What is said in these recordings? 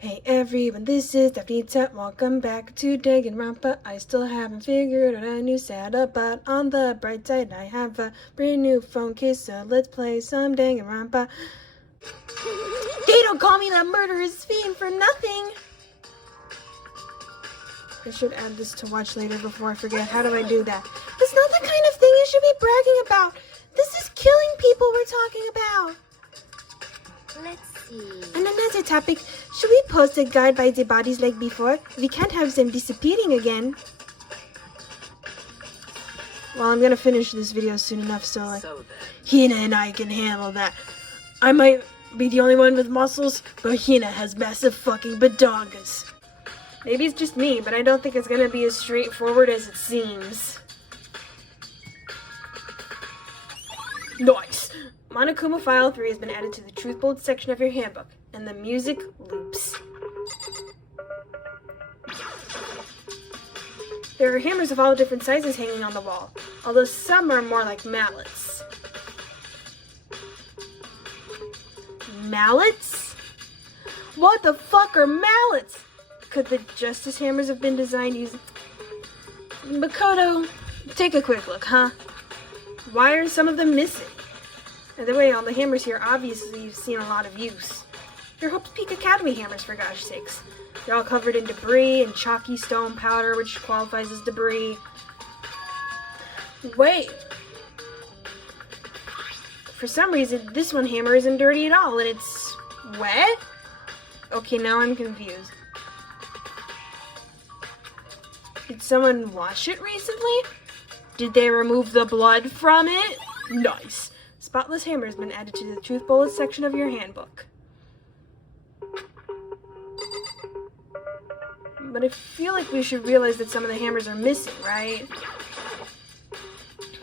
Hey everyone, this is Daphne. Welcome back to Danganronpa. I still haven't figured out a new setup, but on the bright side, I have a brand new phone case, so let's play some Danganronpa. They don't call me the murderous fiend for nothing! I should add this to watch later before I forget. How do I do that? That's not the kind of thing you should be bragging about. This is killing people we're talking about. Let's see. And another topic, should we post a guide by the bodies like before? We can't have them disappearing again. Well, I'm gonna finish this video soon enough, so Hina and I can handle that. I might be the only one with muscles, but Hina has massive fucking badongas. Maybe it's just me, but I don't think it's gonna be as straightforward as it seems. Nice! Monokuma File 3 has been added to the Truth Bullet section of your handbook, and the music loops. There are hammers of all different sizes hanging on the wall, although some are more like mallets. Mallets? What the fuck are mallets? Could the Justice Hammers have been designed using... Makoto, take a quick look, huh? Why are some of them missing? By the way, all the hammers here obviously you've seen a lot of use. They're Hope's Peak Academy hammers, for gosh sakes. They're all covered in debris and chalky stone powder, which qualifies as debris. Wait. For some reason, this one hammer isn't dirty at all, and it's wet? Okay, now I'm confused. Did someone wash it recently? Did they remove the blood from it? Nice. Spotless hammer has been added to the Truth Bullet section of your handbook. But I feel like we should realize that some of the hammers are missing, right?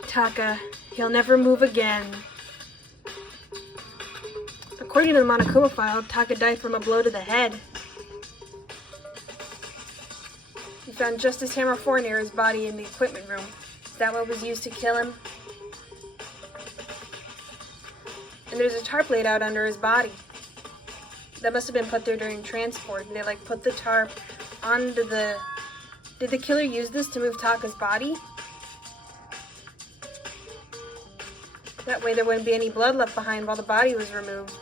Taka, he'll never move again. According to the Monokuma file, Taka died from a blow to the head. We found Justice Hammer 4 near his body in the equipment room. Is that what was used to kill him? And there's a tarp laid out under his body. That must have been put there during transport. They put the tarp onto the... Did the killer use this to move Taka's body? That way there wouldn't be any blood left behind while the body was removed.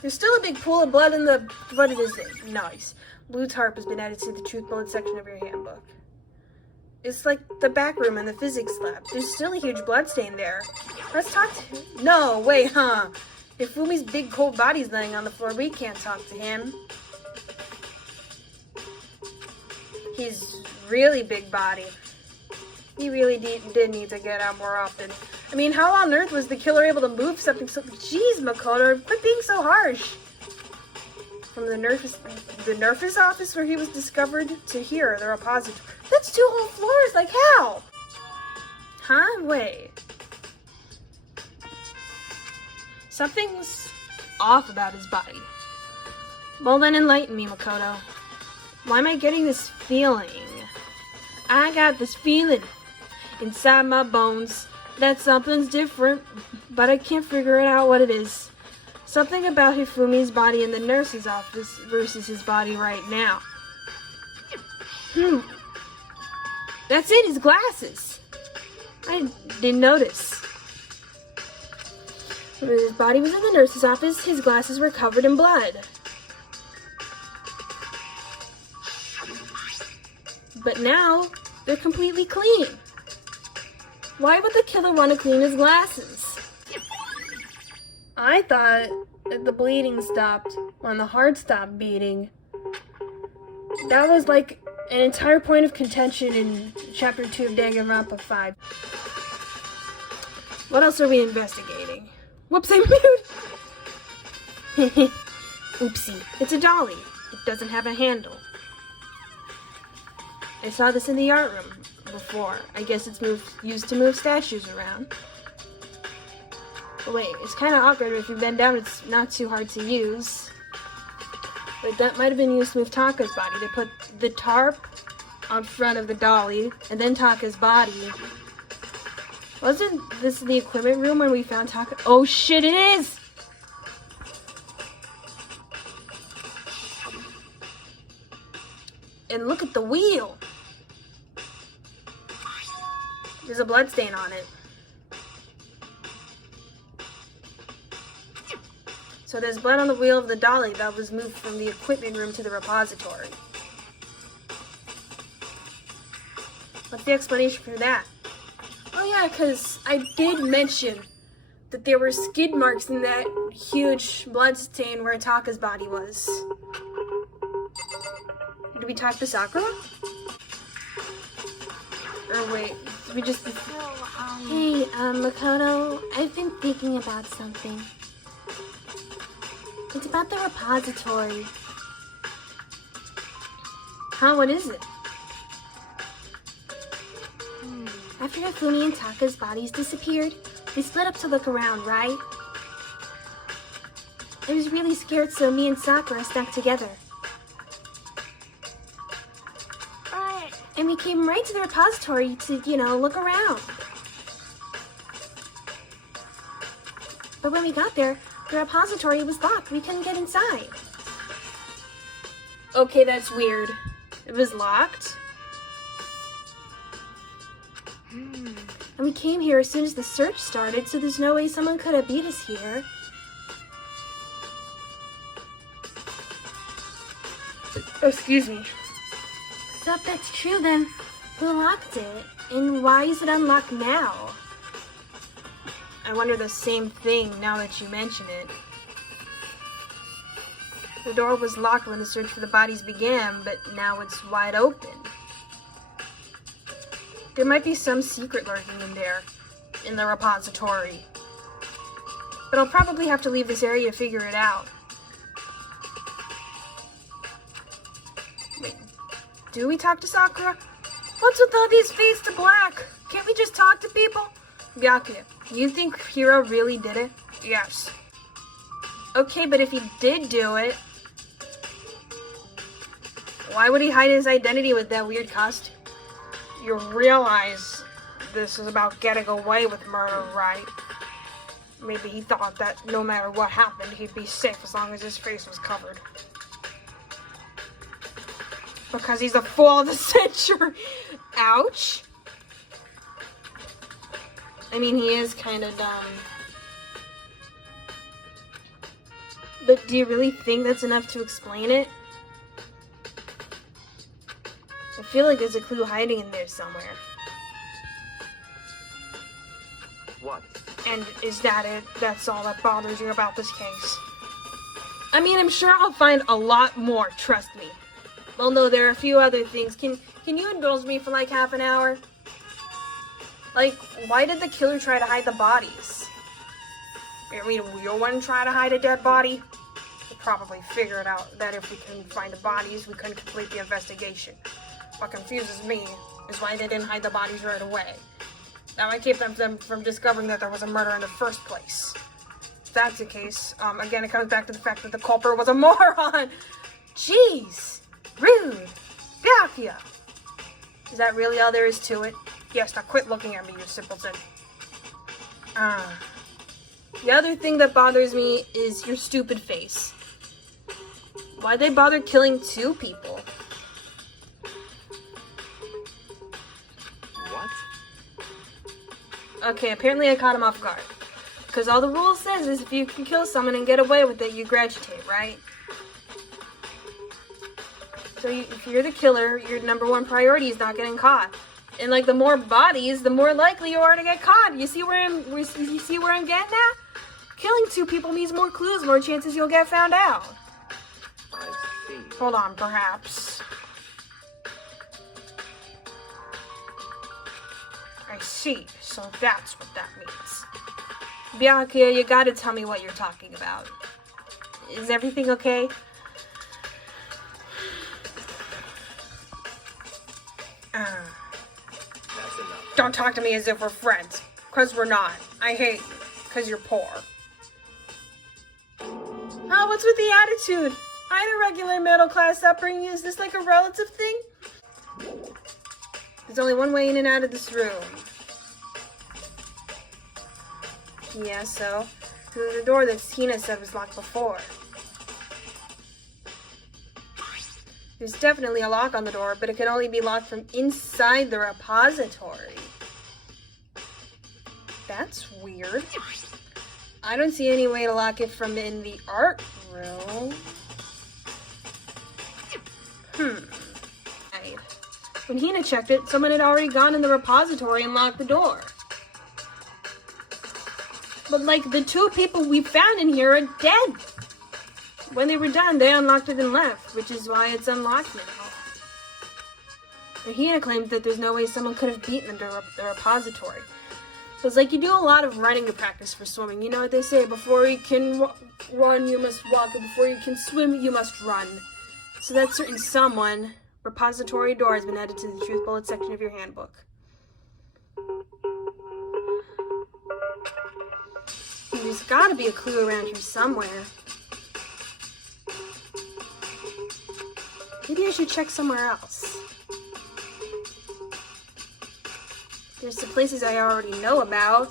There's still a big pool of blood in the... What is it? Nice. Blue tarp has been added to the Truth Bullet section of your handbook. It's like the back room in the physics lab. There's still a huge blood stain there. Let's talk to him. No, wait, huh? If Fumi's big cold body's laying on the floor, we can't talk to him. His really big body. He really did need to get out more often. I mean, how on earth was the killer able to move something so... Jeez, Makoto, quit being so harsh. From the nurse's office where he was discovered to here, the repository. That's 2 whole floors, like how? Huh? Wait. Something's off about his body. Well then enlighten me, Makoto. Why am I getting this feeling? I got this feeling inside my bones that something's different, but I can't figure out what it is. Something about Hifumi's body in the nurse's office versus his body right now. That's it, his glasses. I didn't notice. When his body was in the nurse's office, his glasses were covered in blood. But now, they're completely clean. Why would the killer want to clean his glasses? I thought that the bleeding stopped when the heart stopped beating. That was like an entire point of contention in Chapter 2 of Danganronpa 5. What else are we investigating? Whoops, I moved! Oopsie. It's a dolly. It doesn't have a handle. I saw this in the art room before. I guess it's used to move statues around. But wait, it's kind of awkward. If you bend down, it's not too hard to use. But that might have been used to move Taka's body. They put the tarp on front of the dolly, and then Taka's body. Wasn't this the equipment room when we found Taka? Oh shit, it is! And look at the wheel. There's a blood stain on it. So there's blood on the wheel of the dolly that was moved from the equipment room to the repository. What's the explanation for that? Oh yeah, because I did mention that there were skid marks in that huge blood stain where Taka's body was. Did we talk to Sakura? Or wait, did we just... Hey, Makoto, I've been thinking about something. It's about the repository. Huh, what is it? After Hifumi and Taka's bodies disappeared, they split up to look around, right? I was really scared, so me and Sakura stuck together. And we came right to the repository to, look around. But when we got there, the repository was locked. We couldn't get inside. Okay, that's weird. It was locked? And we came here as soon as the search started, so there's no way someone could have beat us here. Oh, excuse me. So if that's true, then who locked it? And why is it unlocked now? I wonder the same thing now that you mention it. The door was locked when the search for the bodies began, but now it's wide open. There might be some secret lurking in there, in the repository. But I'll probably have to leave this area to figure it out. Wait, do we talk to Sakura? What's with all these fades to black? Can't we just talk to people? Byakuya, you think Hiro really did it? Yes. Okay, but if he did do it, why would he hide his identity with that weird costume? You realize this is about getting away with murder, right? Maybe he thought that no matter what happened, he'd be safe as long as his face was covered. Because he's the fool of the century. Ouch. I mean, he is kind of dumb. But do you really think that's enough to explain it? I feel like there's a clue hiding in there somewhere. What? And is that it? That's all that bothers you about this case? I mean, I'm sure I'll find a lot more, trust me. Well, no, there are a few other things. Can you indulge me for like half an hour? Like, why did the killer try to hide the bodies? I mean, we wouldn't try to hide a dead body. We'll probably figure it out that if we couldn't find the bodies, we couldn't complete the investigation. What confuses me is why they didn't hide the bodies right away. That might keep them from discovering that there was a murder in the first place. If that's the case, again, it comes back to the fact that the culprit was a moron. Jeez. Rude. Byakuya. Is that really all there is to it? Yes, now quit looking at me, you simpleton. The other thing that bothers me is your stupid face. Why'd they bother killing 2 people? What? Okay, apparently I caught him off guard. Because all the rule says is if you can kill someone and get away with it, you graduate, right? So if you're the killer, your number 1 priority is not getting caught. And like the more bodies, the more likely you are to get caught. You see where I'm getting at? Killing 2 people means more clues, more chances you'll get found out. I see. Hold on, perhaps. I see. So that's what that means. Byakuya, you gotta tell me what you're talking about. Is everything okay? That's enough. Don't talk to me as if we're friends. Because we're not. I hate you. Because you're poor. Oh, what's with the attitude? I had a regular middle class upbringing. Is this like a relative thing? There's only one way in and out of this room. Yeah, so? Through the door that Tina said was locked before. There's definitely a lock on the door, but it can only be locked from inside the repository. That's weird. I don't see any way to lock it from in the art room. Right. When Hina checked it, someone had already gone in the repository and locked the door. But like, the two people we found in here are dead. When they were done, they unlocked it and left, which is why it's unlocked now. But Hina claims that there's no way someone could have beaten the repository. So it's like you do a lot of running to practice for swimming. You know what they say, before you can run, you must walk, and before you can swim, you must run. So that certain someone, repository door, has been added to the truth bullet section of your handbook. There's gotta be a clue around here somewhere. Maybe I should check somewhere else. There's the places I already know about.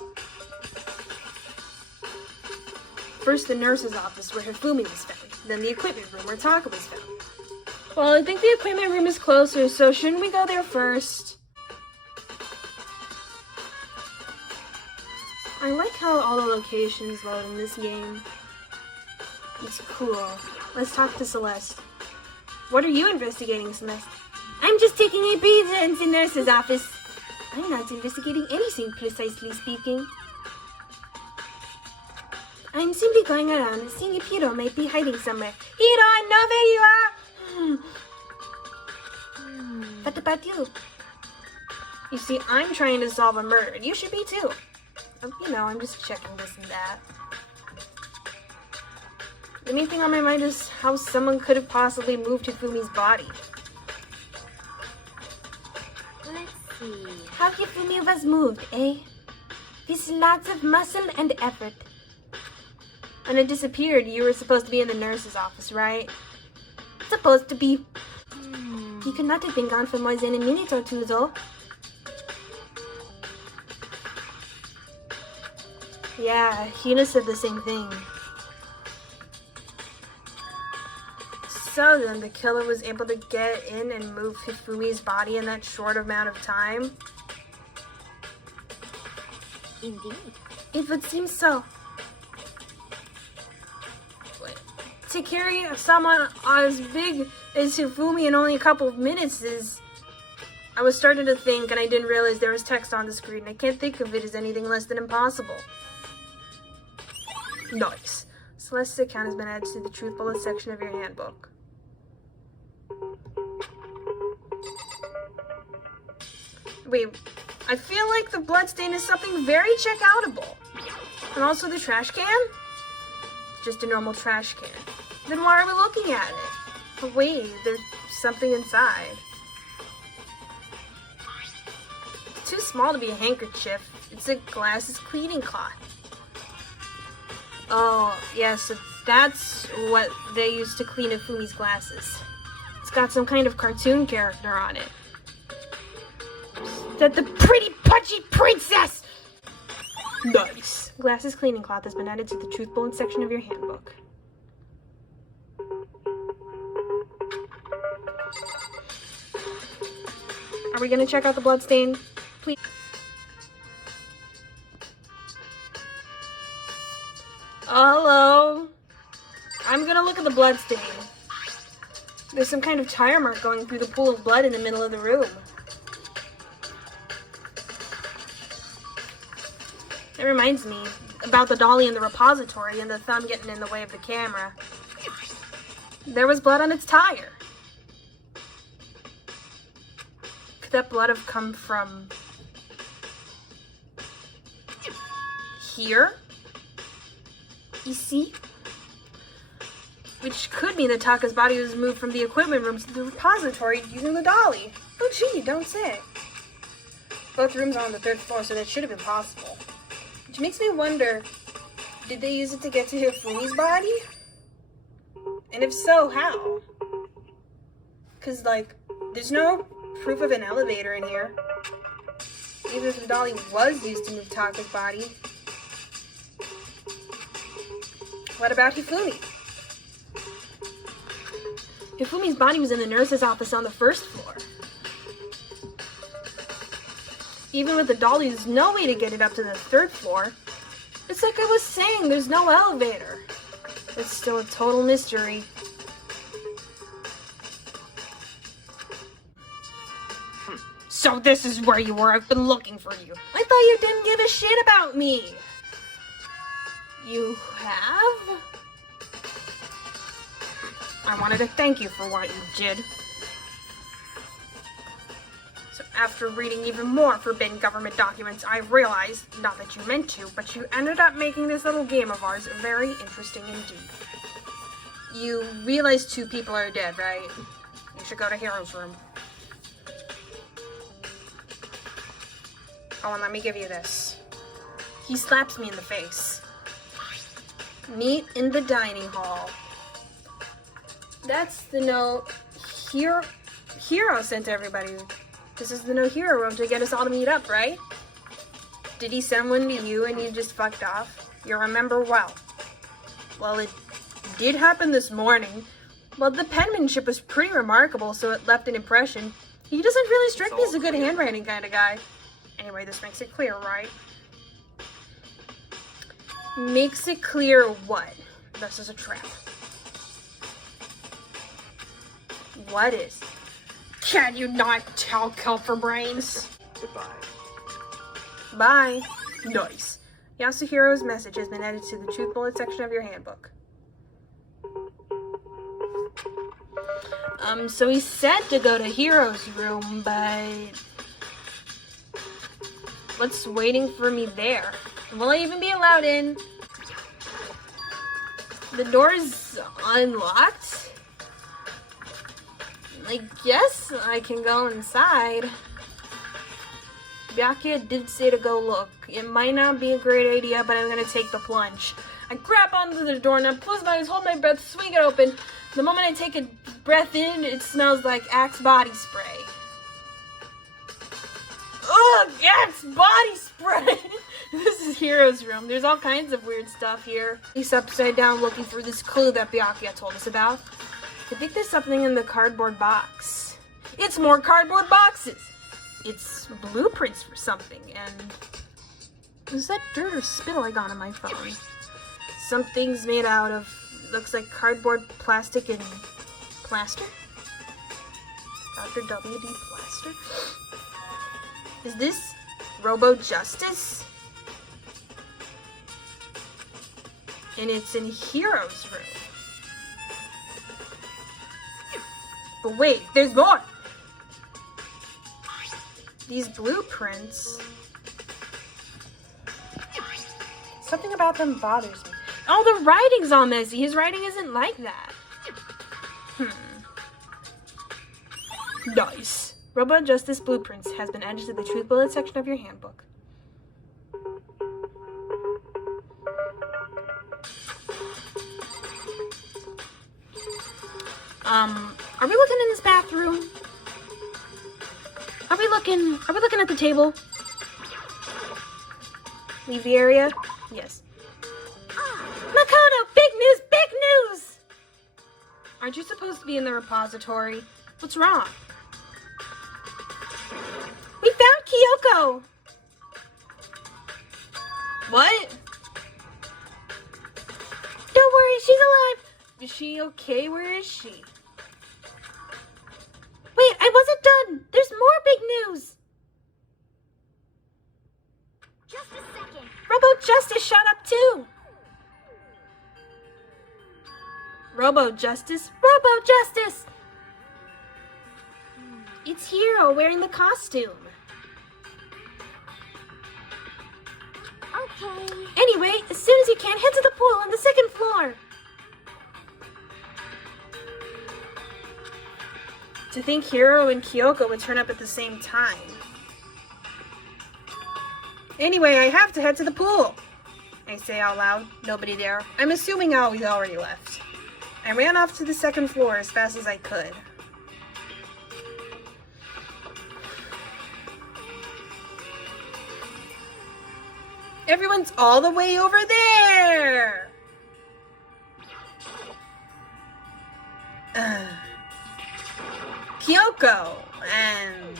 First, the nurse's office where Hifumi was found. Then the equipment room where Taka was found. Well, I think the equipment room is closer, so shouldn't we go there first? I like how all the locations load in this game. It's cool. Let's talk to Celeste. What are you investigating, Celeste? I'm just taking a breather in the nurse's office. I'm not investigating anything, precisely speaking. I'm simply going around and seeing if Hiro might be hiding somewhere. Hiro, I know where you are! What about you? You see, I'm trying to solve a murder. You should be too. You know, I'm just checking this and that. The main thing on my mind is how someone could have possibly moved Hifumi's body. Let's see. How Hifumi was moved, eh? With lots of muscle and effort. When it disappeared, you were supposed to be in the nurse's office, right? Supposed to be. He could not have been gone for more than a minute or two, though. Yeah, Hina said the same thing. So then, the killer was able to get in and move Hifumi's body in that short amount of time? Indeed. It would seem so. To carry someone as big as Hifumi in only a couple of minutes is... I was starting to think, and I didn't realize there was text on the screen. I can't think of it as anything less than impossible. Nice. Celeste's account has been added to the truth bullet section of your handbook. Wait, I feel like the bloodstain is something very check-outable. And also the trash can? Just a normal trash can. Then why are we looking at it? But wait, there's something inside. It's too small to be a handkerchief. It's a glasses cleaning cloth. Oh, yeah, so that's what they used to clean Hifumi's glasses. It's got some kind of cartoon character on it. That the pretty pudgy princess! Nice. Glasses cleaning cloth has been added to the truth bullet section of your handbook. Are we gonna check out the bloodstain? Please. Hello. I'm gonna look at the bloodstain. There's some kind of tire mark going through the pool of blood in the middle of the room. It reminds me about the dolly in the repository and the thumb getting in the way of the camera. There was blood on its tire. Could that blood have come from here? You see? Which could mean that Taka's body was moved from the equipment room to the repository using the dolly. Oh gee, don't say. Both rooms are on the 3rd floor, so that should have been possible. Which makes me wonder, did they use it to get to Hifumi's body? And if so, how? Because, like, there's no proof of an elevator in here. Even if the dolly was used to move Taka's body. What about Hifumi? Hifumi's body was in the nurse's office on the first floor. Even with the dolly, there's no way to get it up to the third floor. It's like I was saying, there's no elevator. It's still a total mystery. So this is where you were. I've been looking for you. I thought you didn't give a shit about me. You have? I wanted to thank you for what you did. So after reading even more forbidden government documents, I realized, not that you meant to, but you ended up making this little game of ours very interesting indeed. You realize 2 people are dead, right? You should go to Hiro's room. Oh, and let me give you this. He slaps me in the face. Meet in the dining hall. That's the note Hiro sent to everybody. This is the note Hiro wrote to get us all to meet up, right? Did he send one to you and you just fucked off? You remember well. Well, it did happen this morning. Well, the penmanship was pretty remarkable, so it left an impression. He doesn't really strike me as a good handwriting kind of guy. Anyway, this makes it clear, right? Makes it clear what? This is a trap. What is? Can you not tell, Kelp Brains? Goodbye. Bye. Nice. Yasuhiro's message has been added to the truth bullet section of your handbook. So he said to go to Hiro's room, but what's waiting for me there? Will I even be allowed in? The door's unlocked? I guess I can go inside. Byakuya did say to go look. It might not be a great idea, but I'm gonna take the plunge. I grab onto the doorknob, close my eyes, hold my breath, swing it open. The moment I take a breath in, it smells like Axe body spray. Ugh, Axe body spray! This is Hiro's room. There's all kinds of weird stuff here. He's upside down looking for this clue that Byakuya told us about. I think there's something in the cardboard box. It's more cardboard boxes! It's blueprints for something, and is that dirt or spittle I got on my phone? Something's made out of, looks like cardboard, plastic, and plaster? Dr. W.D. Plaster? Is this Robo Justice? And it's in Hiro's room. But wait, there's more! These blueprints. Something about them bothers me. Oh, the writing's all messy. His writing isn't like that. Nice. Robo Justice Blueprints has been added to the Truth Bullet section of your handbook. Are we looking in this bathroom? Are we looking at the table? Leave the area? Yes. Makoto! Big news! Big news! Aren't you supposed to be in the repository? What's wrong? We found Kyoko! What? Don't worry, she's alive! Is she okay? Where is she? Wait, I wasn't done! There's more big news! Just a second. Robo Justice shot up too! Robo Justice? Robo Justice! It's Hiro wearing the costume. Okay. Anyway, as soon as you can, head to the pool on the 2nd floor. To think Hiro and Kyoko would turn up at the same time. Anyway, I have to head to the pool. I say out loud, nobody there. I'm assuming Aoi's already left. I ran off to the 2nd floor as fast as I could. Everyone's all the way over there! Kyoko and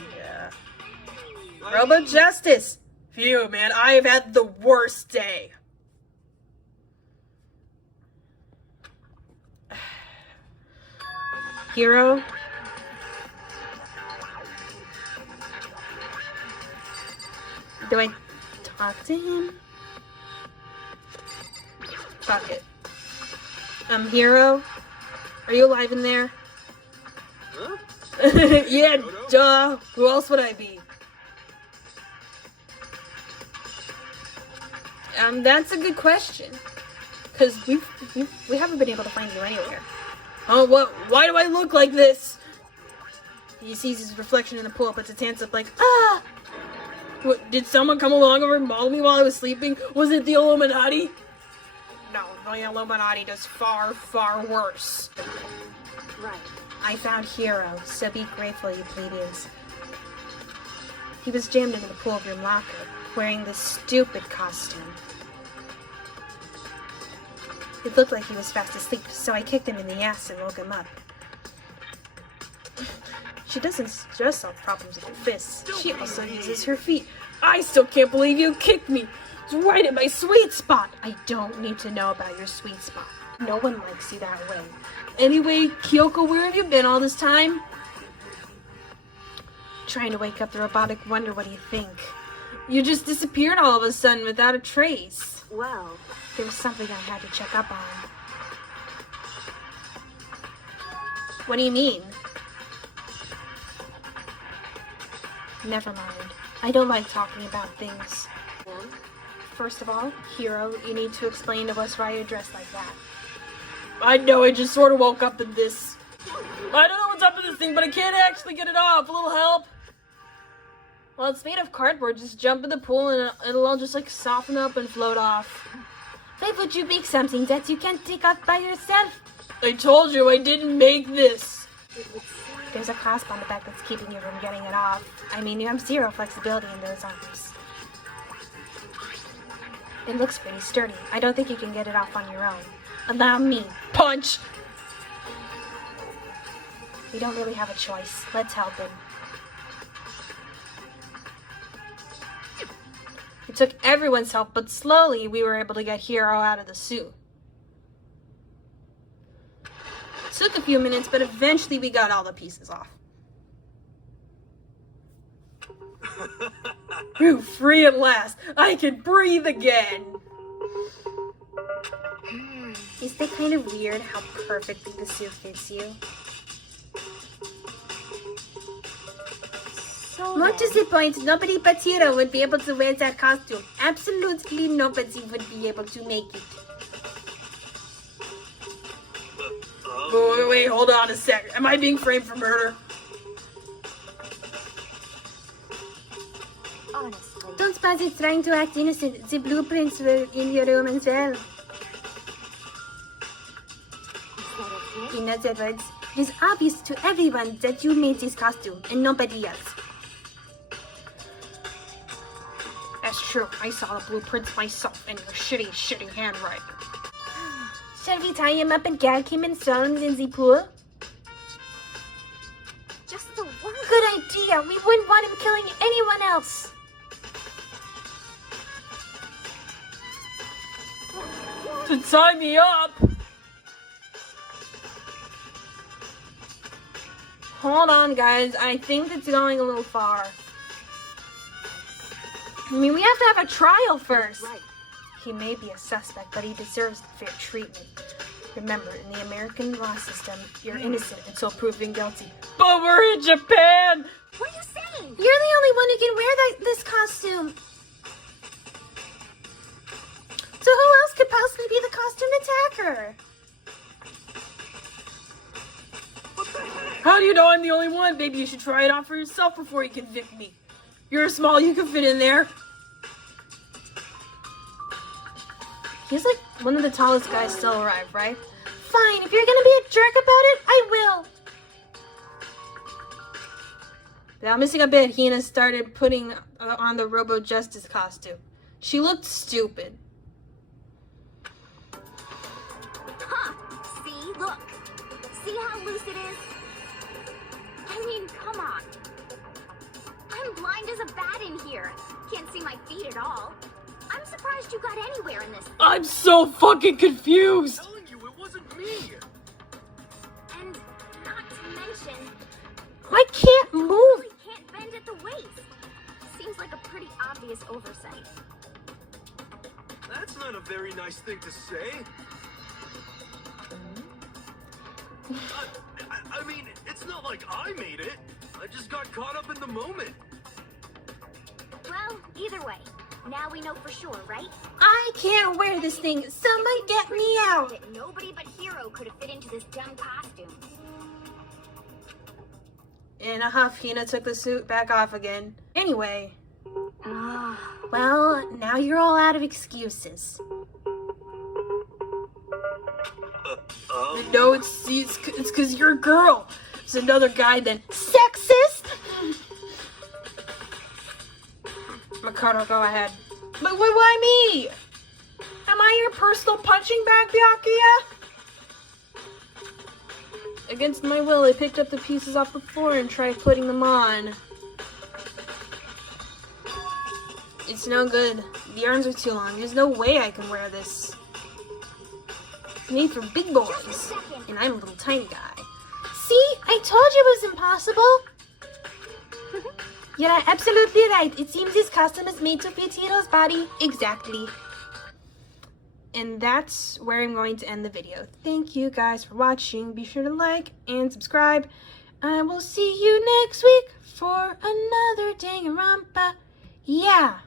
Robo Justice. Phew, man, I have had the worst day. Hiro? Do I talk to him? Fuck it. Hiro? Are you alive in there? Huh? Yeah, duh. Who else would I be? That's a good question. Because we haven't been able to find you anywhere. Oh, what? Why do I look like this? He sees his reflection in the pool, puts his hands up like, ah! What, did someone come along over and maul me while I was sleeping? Was it the Illuminati? No, the Illuminati does far, far worse. Right. I found Hiro, so be grateful, you plebeians. He was jammed into the pool room locker, wearing this stupid costume. It looked like he was fast asleep, so I kicked him in the ass and woke him up. She doesn't just solve problems with her fists, she also uses her feet. I still can't believe you kicked me! It's right at my sweet spot! I don't need to know about your sweet spot. No one likes you that way. Anyway, Kyoko, where have you been all this time? Trying to wake up the robotic wonder, what do you think? You just disappeared all of a sudden without a trace. Well, there was something I had to check up on. What do you mean? Never mind. I don't like talking about things. First of all, Hiro, you need to explain to us why you're dressed like that. I know, I just sort of woke up in this. I don't know what's up with this thing, but I can't actually get it off. A little help? Well, it's made of cardboard. Just jump in the pool and it'll all just like soften up and float off. why would you make something that you can't take off by yourself? I told you I didn't make this. There's a clasp on the back that's keeping you from getting it off. I mean, you have zero flexibility in those arms. It looks pretty sturdy. I don't think you can get it off on your own. Allow me. Punch! We don't really have a choice. Let's help him. It took everyone's help, but slowly we were able to get Hiro out of the suit. It took a few minutes, but eventually we got all the pieces off. Phew, free at last! I can breathe again! Isn't it kind of weird how perfectly the suit fits you? More to the point, nobody but Hiro would be able to wear that costume. Absolutely nobody would be able to make it. Wait, hold on a sec. Am I being framed for murder? Honestly. Don't bother trying to act innocent. The blueprints were in your room as well. In other words, it is obvious to everyone that you made this costume and nobody else. That's true. I saw the blueprints myself in your shitty handwriting. Shall we tie him up and gag him and throw him in the pool? Just the one. Good idea. We wouldn't want him killing anyone else. To tie me up? Hold on, guys. I think it's going a little far. I mean, we have to have a trial first. Right. He may be a suspect, but he deserves fair treatment. Remember, in the American law system, you're innocent until proven guilty. But we're in Japan! What are you saying? You're the only one who can wear this costume. So who else could possibly be the costume attacker? How do you know I'm the only one? Maybe you should try it out for yourself before you convict me. You're small, you can fit in there. He's like one of the tallest guys still alive, right? Fine, if you're gonna be a jerk about it, I will. Without missing a bit, Hina started putting on the Robo Justice costume. She looked stupid. Huh. See? Look. See how loose it is? I mean, come on. I'm blind as a bat in here. Can't see my feet at all. I'm surprised you got anywhere in this. I'm so fucking confused. I'm telling you, it wasn't me. And not to mention, I can't move. really can't bend at the waist. Seems like a pretty obvious oversight. That's not a very nice thing to say. I mean, it's not like I made it. I just got caught up in the moment. Well, either way, now we know for sure, right? I can't wear this thing. Someone get me out. That nobody but Hiro could have fit into this dumb costume. In a huff, Hina took the suit back off again. Anyway, Well, now you're all out of excuses. no, it's because you're a girl. It's another guy then. Sexist? Makoto, go ahead. But why me? Am I your personal punching bag, Byakuya? Against my will, I picked up the pieces off the floor and tried putting them on. It's no good. The arms are too long. There's no way I can wear this. It's made for big boys. And I'm a little tiny guy. See, I told you it was impossible. You're absolutely right. It seems this costume is made to fit Hiro's body. Exactly. And that's where I'm going to end the video. Thank you guys for watching. Be sure to like and subscribe. I will see you next week for another Danganronpa. Yeah.